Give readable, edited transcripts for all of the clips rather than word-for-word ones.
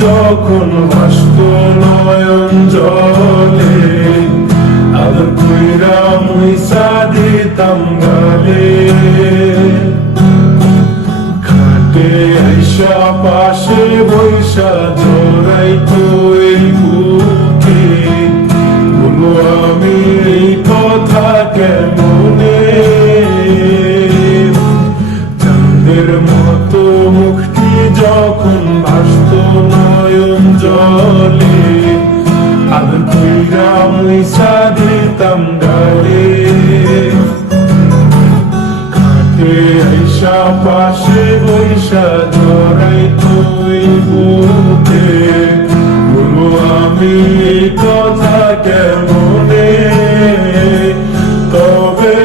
যখন ভাসত নয়ন জলে, আদর কইরা মুইসা দিতাম গালে। খাটে আইসা পাশে বৈশা জড়াইতো এই বুকে, বলো আমি এই কথা কেমনে। চাঁদের মতো মুখটি যখন ভাসত নয়ন জলে, আদর কইরা মুইসা দিতাম গালে। খাটে আইসা পাশে বৈশা জড়াইতো এই বুকে, বলবো আমি এই কথা কেমনে। তবে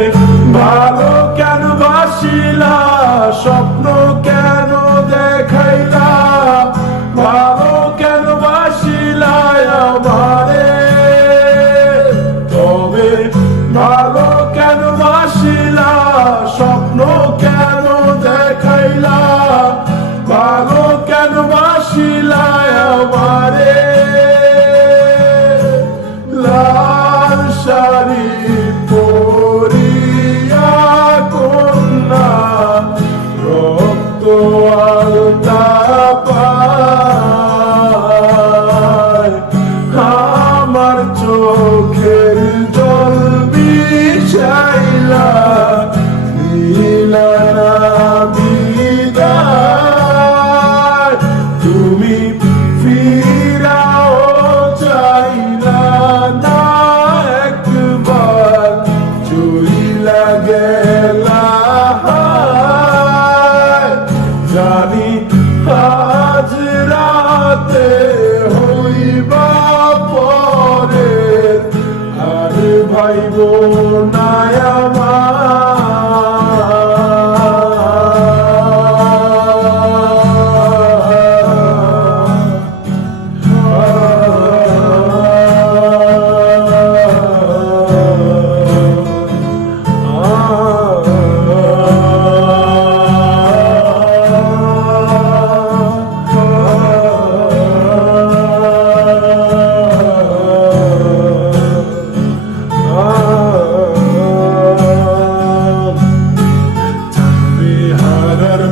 ভালো কেন বাসিলা, স্বপ্ন কেন দেখাইলা, ভালো কেন বাসিলা আমারে। তবে ভালো কেন বাসিলা, স্বপ্ন কেন দেখাইলা, ভালো কেন বাসিলা আমারে। লাল শাড়ি পরিয়া কন্যা রক্ত আলতা পায়, আমার চোখের জল বিষাইলা দিলা না বিদায়। তুমি ফিরাও চাইলা না একবার, চইলা গেলা। জানি আজ রাতে হইবা পরে, আর ভাইব না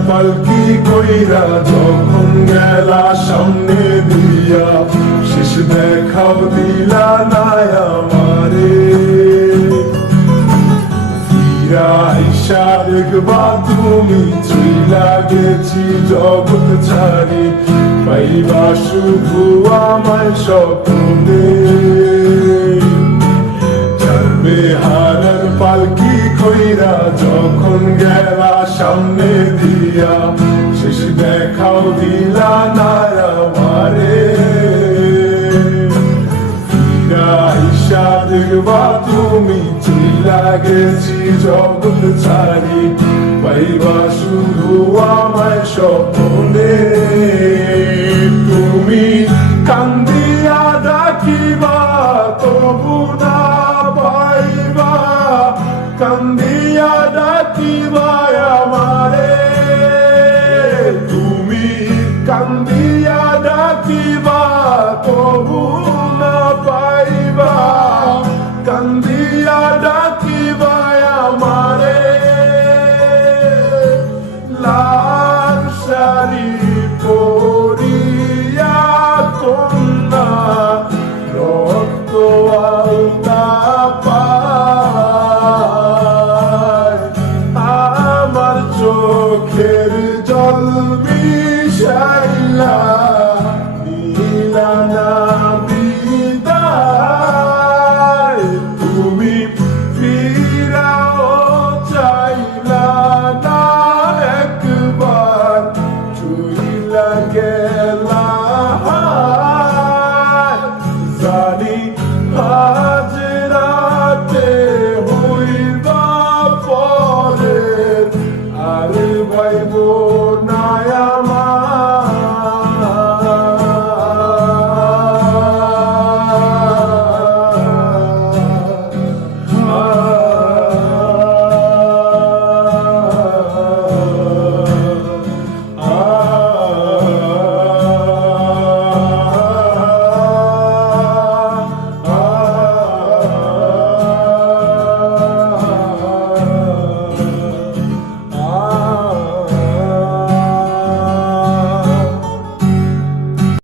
পালকি কইরা যখন গেলা সামনে দিয়া, শেষ দেখাও দিলা না আমারে। ফিরা আইসা দেখবা তুমি চইলা গেছি জগৎ ছাড়ি, পাইবা শুধু আমায় স্বপ্নে। চলবে হারার পালকি কইরা যখন গেলা সামনে দিয়া, শেষ দেখাও দিলা না আমারে। ফিরা আইসা দেখবা তুমি চইলা গেছি জগৎ ছাড়ি, পাইবা শুধু আমায় স্বপ্নে। তুমি কান্দিয়া ডাকিবা তবু না পাইবা, কান্দিয়া ডাকিবা আমারে। তুমি কান্দিয়া